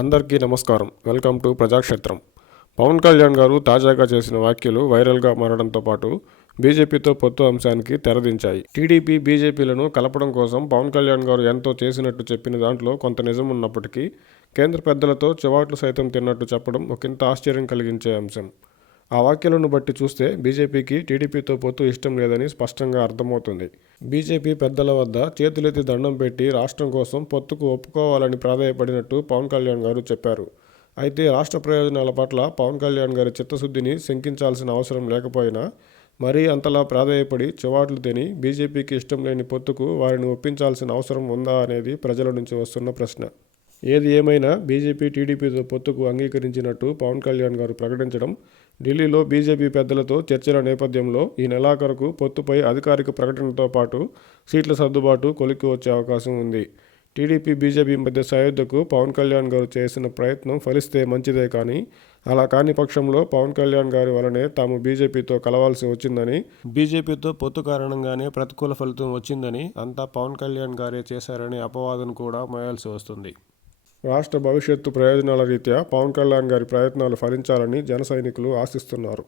అందరికీ నమస్కారం. Welcome to Prajakshetram. Pawan Kalyan గారు తాజాగా చేసిన వ్యాఖ్యలు వైరల్గా మారడంతో పాటు బీజేపీతో పొత్తు అంశానికి తెరదించాయి. టీడీపీ బీజేపీలను కలపడం కోసం పవన్ కళ్యాణ్ గారు ఎంతో చేసినట్టు చెప్పిన దాంట్లో కొంత నిజం ఉన్నప్పటికీ కేంద్ర పెద్దలతో చివాట్లు సైతం తిన్నట్టు చెప్పడం ఒకంత ఆశ్చర్యం కలిగించే అంశం. ఆ వ్యాఖ్యలను బట్టి చూస్తే బీజేపీకి టీడీపీతో పొత్తు ఇష్టం లేదని స్పష్టంగా అర్థమవుతుంది. బీజేపీ పెద్దల వద్ద చేతులెత్తి దండం పెట్టి రాష్ట్రం కోసం పొత్తుకు ఒప్పుకోవాలని ప్రాధాయపడినట్టు పవన్ కళ్యాణ్ గారు చెప్పారు. అయితే రాష్ట్ర ప్రయోజనాల పట్ల పవన్ కళ్యాణ్ గారి చిత్తశుద్ధిని శంకించాల్సిన అవసరం లేకపోయినా మరీ అంతలా ప్రాధాయపడి చివాట్లు తిని బీజేపీకి ఇష్టం లేని పొత్తుకు వారిని ఒప్పించాల్సిన అవసరం ఉందా అనేది ప్రజల నుంచి వస్తున్న ప్రశ్న. ఏది ఏమైనా బీజేపీ టీడీపీతో పొత్తుకు అంగీకరించినట్టు పవన్ కళ్యాణ్ గారు ప్రకటించడం, ఢిల్లీలో బీజేపీ పెద్దలతో చర్చల నేపథ్యంలో ఈ నెలాఖరుకు పొత్తుపై అధికారిక ప్రకటనతో పాటు సీట్ల సర్దుబాటు కొలిక్కి వచ్చే అవకాశం ఉంది. టీడీపీ బీజేపీ మధ్య సయోధ్యకు పవన్ కళ్యాణ్ గారు చేసిన ప్రయత్నం ఫలిస్తే మంచిదే కానీ అలా కాని పక్షంలో పవన్ కళ్యాణ్ గారి వలనే తాము బీజేపీతో కలవాల్సి వచ్చిందని, బీజేపీతో పొత్తు కారణంగానే ప్రతికూల ఫలితం వచ్చిందని అంతా పవన్ కళ్యాణ్ గారే చేశారనే అపవాదం కూడా మోయాల్సి వస్తుంది. రాష్ట్ర భవిష్యత్తు ప్రయోజనాల రీత్యా పవన్ కళ్యాణ్ గారి ప్రయత్నాలు ఫలించాలని జన సైనికులు ఆశిస్తున్నారు.